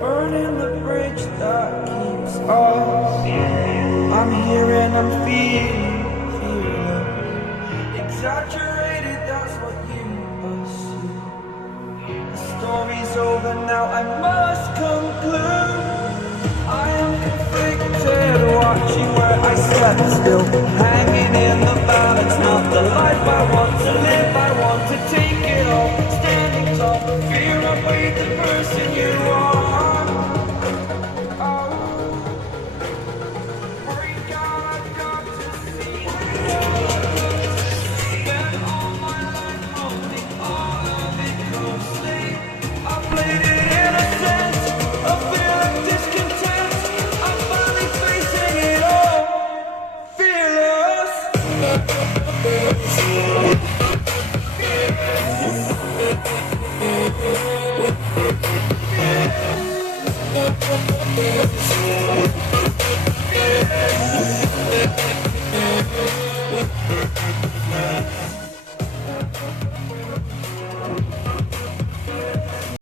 Burning the bridge that keeps us. I'm here and I'm feeling exaggerated, that's what you assume. The story's over now, I must conclude. I am conflicted, watching where I slept still, hanging